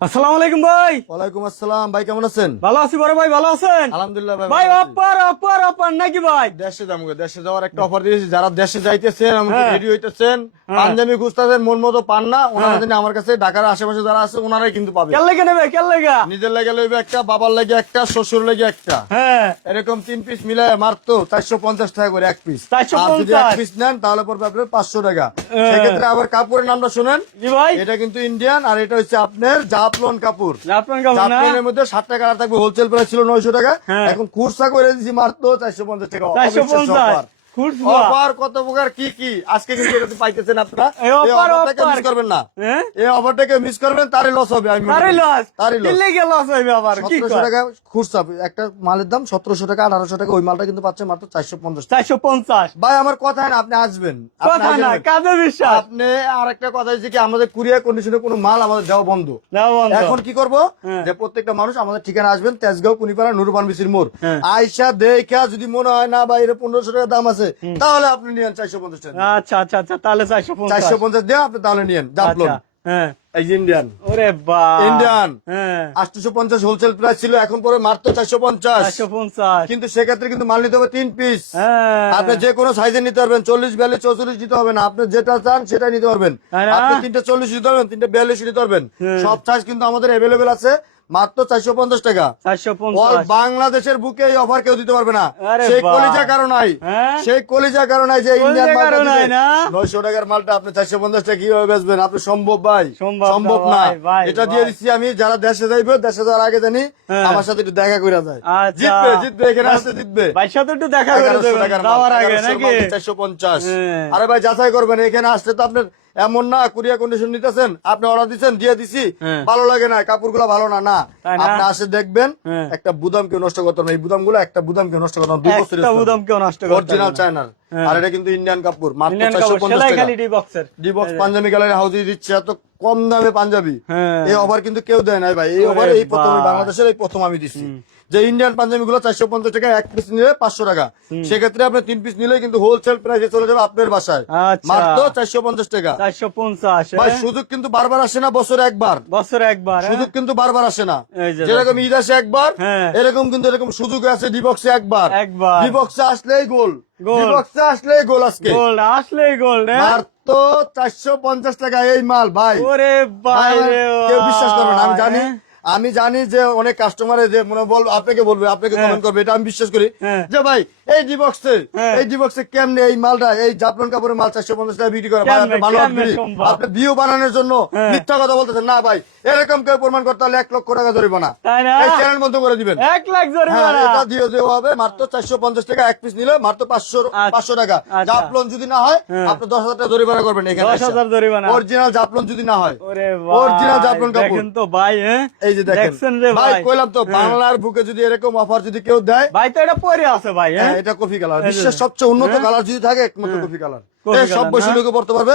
আসসালামু আলাইকুম ভাই। ওয়ালাইকুম আসসালাম ভাই, কেমন আছেন? ভালো আছি বড় ভাই, ভালো আছেন? আলহামদুলিল্লাহ ভাই, ভাই ভালো আছি। অপার নাকি ভাই? দেশে যাবো, দেশে যাওয়ার একটা অফার দিয়েছি। যারা দেশে যাইতেছেন, আমাকে হ্যাঁ। রেডি হইতেছেন, হ্যাঁ। পাঞ্জাবি খুঁজতেছেন, মন মতো পান না, ওনারা হ্যাঁ। জানি আমার কাছে ঢাকার আশেপাশে যারা আছে ওনারাই কিন্তু পাবে। কেন লেগে নেবে, কেন লেগা? নিজের লেগে লইবে একটা, বাবার লেগে একটা, শ্বশুর লেগে একটা, হ্যাঁ। এরকম 3 পিস মিলায় মাত্র 450 টাকা করে এক পিস। 450 আর যদি এক পিস নেন তাহলে পড়বে আপনার 500 টাকা। সেক্ষেত্রে আবার কাপড়ের নামটা শুনেন, জি ভাই। এটা কিন্তু ইন্ডিয়ান, আর এটা হচ্ছে আপনার জাফলন কাপড়। আপনার কেমন না? জাফলনের মধ্যে 60 টাকা কালার থাকবে, হোলসেল প্রাইস ছিল 900 টাকা, হ্যাঁ। এখন খুচরা করে দিয়েছি মাত্র 450 টাকা। 450 খুচরা। অফার কত প্রকার কি কি আজকে কিন্তু এটা পাইতেছেন আপনারা। এই এই অফার অফারটাকে মিস করবেন না, হ্যাঁ? এই অফারটাকে মিস করবেন তারই লস হবে। আমি তারই লস। তারই কি লস। লেগে লস হইবে আবার? কি 1700 কয়? টাকা খুচরা, একটা মালের দাম 1700 টাকা 1800 টাকা, ওই মালটা কিন্তু পাচ্ছেন মাত্র 450 টাকা। 450। ভাই আমার কথা না, আপনি আসবেন, আপনি কথা না, আসবেন। কাজে বিশ্বাস। আপনি আর একটা কথা হচ্ছে কি, আমাদের কুরিয়ার কন্ডিশনে কোনো মাল আমাদের দেওয়া বন্ধ। দাও বন্ধ। এখন কি করব, হ্যাঁ। যে প্রত্যেকটা মানুষ আমাদের ঠিকানা আসবেন, তেজগাঁও কুনিপাড়া নুরুবান বিসির মোড়। হ্যাঁ। আয়সা দেখা যদি মনে হয় না ভাই এটা 1500 টাকা দাম আছে, তাহলে আপনি নিয়েন 450 টাকা। আচ্ছা আচ্ছা আচ্ছা, তাহলে 450। 450 দিয়ে আপনি তাহলে নিয়েন জাফলন। আচ্ছা, হ্যাঁ। এই যে ইন্ডিয়ান, ওরে বাপ। ইন্ডিয়ান হ্যাঁ। 850 হোলসেল প্রাইস ছিল, এখন পরে মাত্র 450। 450। কিন্তু সেক্ষেত্রে কিন্তু মাল নিতে হবে 3 পিস। হ্যাঁ। আপনি যে কোনো সাইজে নিতে পারবেন, 40 42 44 নিতে হবে না, আপনি যেটা চান সেটাই নিতে পারবেন। তাই না? আপনি 3টা 40 নিতে পারবেন, 3টা 42 নিতে পারবেন, সব সাইজ কিন্তু আমাদের অ্যাভেলেবেল আছে, মাত্র 450 টাকা। 450। অল বাংলাদেশের বুকে এই অফার কেউ দিতে পারবে না। আরে সেই বাহ। কলিজা কারণ নাই, হ্যাঁ? সেই কলিজা কারণ নাই যে ইন্ডিয়ান কলিজা মালটা কারো নাই দিবে। না? 900 টাকার মালটা আপনি 450 টাকা কিভাবে বেচবেন? আপনি সম্ভব ভাই, সম্ভব না না। ভাই, ভাই, এটা ভাই। দিয়ে দিচ্ছি আমি, যারা দেশে যাইবে, দেশে যাওয়ার আগে জানি হ্যাঁ। আমার সাথে একটু দেখা করে যায়। আচ্ছা। জিতবে, জিতবে, এখানে আসতে জিতবে। ভাই সাথে একটু দেখা করে 1100 দেবেন টাকার মাল, যাওয়ার আগে 1100 নাকি? মাল 450। হ্যাঁ। আরে ভাই যাচাই করবেন, এখানে আসলে তো আপনার এমন না কুরিয়ার কন্ডিশন নিতেছেন, আপনি অর্ডার দিচ্ছেন, দিয়ে দিছি, হ্যাঁ। ভালো লাগে না, কাপড়গুলো ভালো না, না তাই না? আপনি আসে দেখবেন, হ্যাঁ। একটা বুদাম কেউ নষ্ট করতে না, এই বুদাম গুলো একটা বুদাম কেউ নষ্ট করতে না, 2 বছর একটা বুদাম কেউ নষ্ট করতে অরিজিনাল পারবে না। চায়নার। হ্যাঁ। আর এটা কিন্তু ইন্ডিয়ান কাপড়, মাত্র ইন্ডিয়ান কাপড় 450 সেলাই টাকা। খালি ডি বক্সের। ডিবক্স পাঞ্জাবি গ্যালারি হাউসে দিচ্ছে এত কম দামে পাঞ্জাবি, হ্যাঁ। এই অফার কিন্তু কেউ দেয় নাই ভাই। এই ওরে অফার এই প্রথম বাহ। বাংলাদেশের এই প্রথম আমি দিচ্ছি, যে ইন্ডিয়ান পাঞ্জাবি গুলো 450 টাকা, এক পিস নিলে 500 টাকা। সেক্ষেত্রে আপনি 3 পিস নিলে কিন্তু হোলসেল প্রাইসে চলে যাবে আপনার বাসায়, আচ্ছা। মাত্র 450 টাকা। 450। ভাই সুযোগ কিন্তু বারবার আসে না, বছরে একবার বছরে একবার। হ্যাঁ? সুযোগ কিন্তু বারবার আসে না। এই যে যেরকম ঈদ আসে একবার, হ্যাঁ। এরকম কিন্তু এরকম সুযোগ আছে ডিবক্সে একবার। একবার। ডিবক্সে আসলেই গোল, গোল। ডিবক্সে আসলেই গোল। আজকে গোল্ড আসলেই গোল্ড। মাত্র 450 টাকা এই মাল ভাই। ওরে ভাই রে কেউ বিশ্বাস করবে না, আমি জানি, হ্যাঁ? আমি জানি যে অনেক কাস্টমারে যে মনে বলবে, আপনাকে বলবে, আপনাকে হ্যাঁ। কমেন্ট করবে, এটা আমি বিশ্বাস করি হ্যাঁ। যে ভাই এই ডিবক্সে, হ্যাঁ। এই ডিবক্সে কেমনে এই মালটা, এই জাফলন কাপড়ের মাল 450 টাকা বিক্রি করে ভাই? কেমনে, আপনি ভালো কেমনে আপনি- সম্ভব? আপনি ভিউ বানানোর জন্য হ্যাঁ। মিথ্যা কথা বলতেছেন না ভাই। এরকম কেউ প্রমাণ করতে হলে 1 লক্ষ টাকা জরিমানা, তাই না? এই চ্যানেল বন্ধ করে দিবেন। 1 লাখ হ্যাঁ, জরিমানা। এটা দিয়ে দেওয়া হবে মাত্র 450 টাকা, এক পিস নিলে মাত্র 500 টাকা। আচ্ছা। জাফলন যদি না হয় হ্যাঁ। আপনি 10,000 টাকা জরিমানা করবেন এখানে। 10,000 জরিমানা। অরিজিনাল জাফলন যদি না হয়, ওরে ভাই, অরিজিনাল জাফলন কাপড়। দেখেন তো ভাই, হ্যাঁ? এই যে দেখেন দেখছেন রে ভাই, ভাই? কইলাম তো হ্যাঁ। বাংলার বুকে যদি এরকম অফার যদি কেউ দেয়, ভাই তো এটা পরে আছে ভাই, হ্যাঁ? হ্যাঁ, এটা কফি কালার, এই যে বিশ্বের সবচেয়ে উন্নত হ্যাঁ। কালার যদি থাকে একমাত্র কফি কালার। কফি এই সব কালার, বয়সী না? লোকে পড়তে পারবে।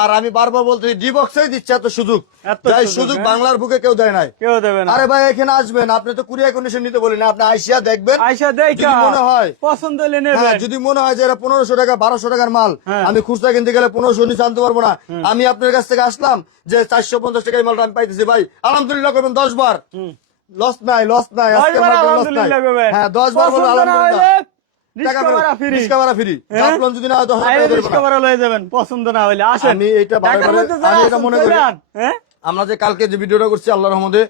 আর আমি বারবার বলতে ডিবক্সেই দিচ্ছে এত সুযোগ, এত যাই সুযোগ, সুযোগ হ্যাঁ? বাংলার বুকে কেউ দেয় নাই। কেউ দেবে না। আরে ভাই এখানে আসবেন, আপনি তো কুরিয়ার কন্ডিশন নিতে বলি না, আপনি আইসিয়া দেখবেন, আইসা দেখা যদি মনে হয়, পছন্দ হলে হ্যাঁ, নেবেন। যদি মনে হয় যে এটা 1500 টাকা 1200 টাকার মাল, হ্যাঁ। আমি খুচরা কিনতে গেলে 1500 নিচে আনতে পারবো না, আমি আপনার কাছ থেকে আসলাম যে 450 টাকা এই মালটা আমি পাইতেছি, ভাই আলহামদুলিল্লাহ করবেন 10 বার, লস নাই, লস নাই, 10 আজকের বার মালটা লস নাই। আলহামদুলিল্লাহ করবেন। হ্যাঁ, 10 বার বলুন পছন্দ না আলহামদুলিল্লাহ। হইলে টাকা রিস্কা ভাড়া ফ্রি। রিস্কা ভাড়া ফ্রি। হ্যাঁ? জাফলন যদি না হয় 10,000 আইরে টাকা জরিমানা। রিস্কা ভাড়া লয়ে যাবেন, পছন্দ না হইলে আসেন। আমি এইটা বারে ঢাকার বারে- মধ্যে যারা আমি এটা আছেন মনে করি। চলে যান, হ্যাঁ? আমরা যে কালকে যে ভিডিওটা করছি আল্লাহর রহমতে,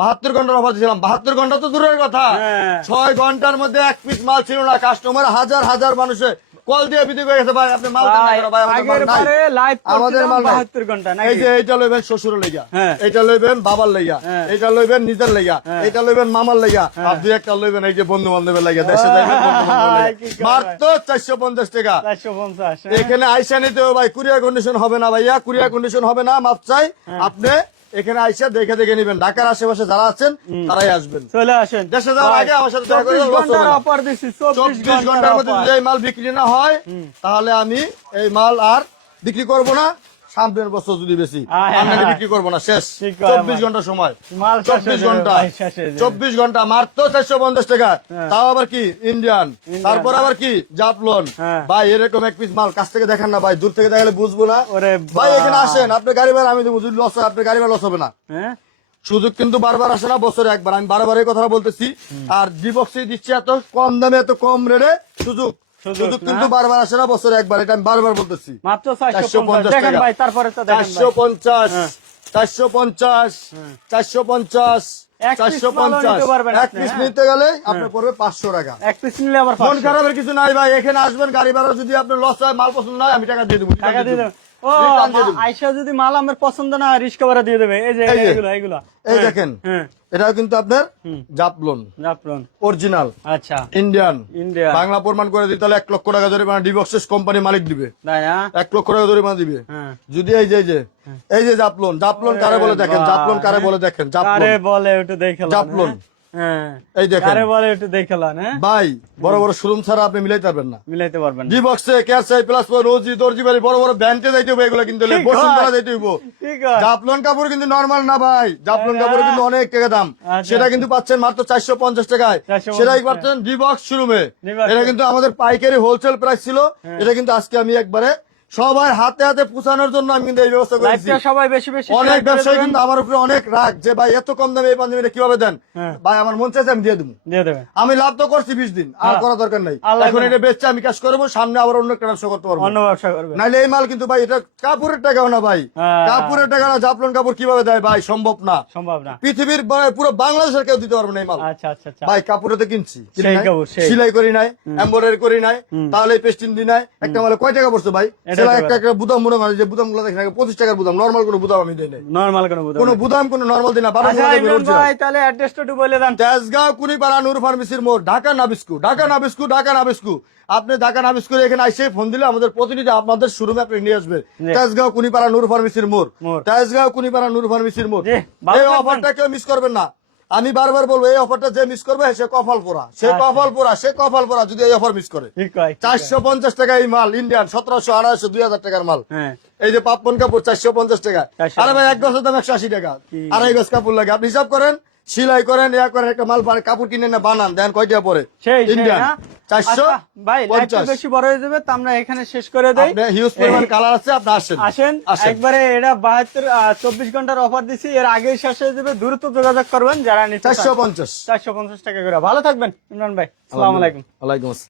72 ঘন্টার অফার দিয়েছিলাম। 72 ঘন্টা তো দূরের কথা, হ্যাঁ। 6 ঘন্টার মধ্যে এক পিস মাল ছিল না। কাস্টমার হাজার হাজার মানুষে কল দিয়ে বিক্রি করে গেছে, ভাই আপনি মাল দেন না কেন? ভাই আমাদের মাল আগের নাই। বারে লাইভ আমাদের মাল নাই। 72 ঘন্টা এই নাকি? যে এইটা লইবেন শ্বশুর লেগা, হ্যাঁ। এইটা লইবেন বাবার লেগা, হ্যাঁ। এইটা লইবেন নিজের লেগা, হ্যাঁ। এইটা লইবেন মামার লেগা, আর দুই একটা লইবেন এই যে বন্ধু বান্ধবের লেগা, দেশে যাইবেন বন্ধু বান্ধবের কি লেগা। করে? মাত্র 450 টাকা। 450, হ্যাঁ? এখানে আইসা নিতে হবে ভাই, কুরিয়ার কন্ডিশন হবে না ভাইয়া, কুরিয়ার কন্ডিশন হবে না, মাপ চাই। আপনি এখানে আইসা দেখে দেখে নিবেন। ঢাকার আশেপাশে যারা আছেন তারাই আসবেন। চলে আসেন। দেশে যাওয়ার আগে আমার সাথে দেখা করে 24 লস হবে ঘন্টার না। অফার দিছি, 24 24 ঘন্টার মধ্যে অফার। যদি এই মাল বিক্রি না হয়, তাহলে আমি এই মাল আর বিক্রি করব না। সামনের বছর যদি বেশি আমি বিক্রি করবো না, শেষ। ঠিক আছে 24 ভাই। ঘন্টা সময়, মাল শেষ 24 হয়ে যাবে ঘন্টা, ভাই, শেষ হয়ে যাবে। 24 ঘন্টা, মাত্র 450 টাকা। হ্যাঁ। তাও আবার কি ইন্ডিয়ান, তারপর আবার কি জাফলন। হ্যাঁ। ভাই এরকম এক পিস মাল কাছ থেকে দেখান না ভাই, দূর থেকে দেখালে বুঝবো না। ওরে ভাই বাপ। এখানে আসেন, আপনি গাড়ি ভাড়া আমি দেবো, যদি লস হয় আপনার গাড়ি ভাড়া লস হবে না। হ্যাঁ? সুযোগ কিন্তু বারবার আসে না, বছরে একবার। আমি বারবার এই কথা বলতেছি। আর ডিবক্সে দিচ্ছি এত কম দামে, এত কম রেটে সুযোগ সুযোগ কিন্তু বারবার আসে না, বছরে একবার। এটা আমি বারবার বলতেছি। মাত্র 450 দেখেন ভাই, তারপরে তো দেখেন ভাই। 450 450 450 এক piece মালও নিতে পারবেন 450 এক আপনি, পিস হ্যাঁ। নিতে গেলে আপনার পড়বে 500 টাকা। এক পিস নিলে আবার মন 500 খারাপের কিছু নাই ভাই, এখানে আসবেন, গাড়ি ভাড়া যদি আপনার লস হয়, মাল পছন্দ না হয়, আমি টাকা দিয়ে দেবো। টাকা দিয়ে দেবেন। ও Return দিয়ে দেবো। আয়শা যদি মাল আমার পছন্দ না হয়, রিস্ক কভার দিয়ে দেবে। এই যে এই যে। এগুলো এই দেখেন, হ্যাঁ এটাও কিন্তু আপনার জাপলন জাফরান। অরিজিনাল আচ্ছা ইন্ডিয়ান। ইন্ডিয়া, বাংলা প্রমাণ করে দিতে হলে 1 লক্ষ টাকা জরিমানা ডিবক্সেস কোম্পানি মালিক দিবে। তাই না? 1 লক্ষ টাকা জরিমানা দিবে। হ্যাঁ। যদি এই যে জাপলন, জাপলন কারে বলে দেখেন, জাপলন কারে বলে দেখেন, জাপলন কারে বলে একটু দেখে লন, জাপলন। হ্যাঁ এই দেখেন কারে বলে একটু দেখে লন, হ্যাঁ ভাই, বড় বড় শোরুম ছাড়া আপনি মিলাইতে পারবেন না। মিলাইতে পারবেন না। ডিবক্সে ক্যারসাই প্লাস রোজি দর্জি বাড়ি বড় বড় ব্যান্ডে যাইতে হবে, এগুলো কিন্তু ঠিক বসুন্ধরা হয়। যাইতে হইব। ঠিক আছে, জাপলন কাপড় কিন্তু নরমাল না ভাই, জাপলন হ্যাঁ। কাপড় কিন্তু অনেক টাকা দাম। আচ্ছা, সেটা কিন্তু পাচ্ছেন মাত্র 450 টাকায়। 450 সেটাই পাচ্ছেন ডিবক্স শোরুমে। ডিবক্সে। এটা কিন্তু আমাদের পাইকারি হোলসেল প্রাইস ছিল। এটা কিন্তু আজকে আমি একবারে সবাই হাতে হাতে পুষানোর জন্য আমি কিন্তু এই ব্যবস্থা করেছি। লাইভটা সবাই বেশি বেশি অনেক share করে ব্যবসায়ী দেবেন। কিন্তু আমার উপরে অনেক রাগ যে ভাই এত কম দামে এই পাঞ্জাবিটা কিভাবে দেন। হ্যাঁ। ভাই আমার মন চাইছে আমি দিয়ে দেবো। দিয়ে দেবেন। আমি লাভ তো করছি 20 দিন, আর হ্যাঁ। করা দরকার নাই। আল্লাহ এখন করে। এটা বেচছে আমি কাজ করবো, সামনে আবার অন্য একটা ব্যবসা করতে পারবো। অন্য ব্যবসা করবে। নাইলে এই মাল কিন্তু ভাই এটা কাপড়ের টাকাও না ভাই, হ্যাঁ। কাপড়ের টাকা না, জাফলন কাপড় কিভাবে দেয় ভাই, সম্ভব না। সম্ভব না। পৃথিবীর পুরো বাংলাদেশের কেউ দিতে পারবে না এই মাল। আচ্ছা আচ্ছা আচ্ছা। ভাই কাপড়ে তো কিনছি, কিনি সেই নাই, কাপড়, সেই। সিলাই করি নাই, এমব্রয়ডারি করি নাই, তাহলে পেস্টিং দি নাই। একটা মালে কয় টাকা পড়ছে ভাই? এটা সেটা তো একটা একটা বুদাম মনে হয় যে বুদাম গুলো দেখেন 25 টাকার বুদাম, নরমাল কোনো বুদাম আমি দেই নাই। নরমাল কোনো বুঝা। কোনো বুদাম কোনো নরমাল দিই না। 12 আচ্ছা টাকা ইমরান ভাই, তাহলে অ্যাড্রেসটা একটু বলে দেন। তেজগাঁও কুনিপাড়া নূর ফার্মেসির মোড়, Dhaka Nabisco, Dhaka Nabisco, Dhaka Nabisco. আপনি ঢাকা নাবিস্কু এখানে এসে ফোন দিলে আমাদের প্রতিনিধি আপনাদের শোরুমে আপনি নিয়ে আসবে। তেজগাঁও কুনিপাড়া নূর ফার্মেসির মোড়, মোড়। তেজগাঁও কুনিপাড়া নূর ফার্মেসির মোড়। জি, ভালো এই থাকবেন। অফারটা কেউ মিস করবেন না। আমি বারবার বলবো, এই অফারটা যে মিস করবে সে কপাল পোড়া, সে আচ্ছা। কপাল পোড়া, সে কপাল পোড়া যদি এই অফার মিস করে। ঠিক কয়। 450 টাকা এই মাল, ইন্ডিয়ান 1700 1800 2000 টাকার মাল। হ্যাঁ। এই যে পাপ্পন কাপড় 450 টাকা। 450 আরে ভাই এক গজের দাম 180 টাকা, কি? আড়াই গজ কাপড় লাগে। আপনি হিসাব করেন, সেলাই করেন, ইয়া করেন, একটা মাল কাপড় কিনে না বানান, দেন কয় টাকা পরে? সেই ইন্ডিয়ান না? আচ্ছা, ভাই লাইভটা 450। বেশি বড় হয়ে যাবে, তো আমরা এখানে শেষ করে দেই। আপনি হিউজ পরিমাণ কালার আছে, আপনি আসেন আসেন একবারে, এটা 24 ঘন্টার অফার দিছি, এর আগেই শেষ হয়ে যাবে। দ্রুত যোগাযোগ করবেন যারা নিতে চান। 450। 450 টাকা করে। ভালো থাকবেন ইমরান ভাই, আসসালামু আলাইকুম। ওয়ালাইকুম আসসালাম।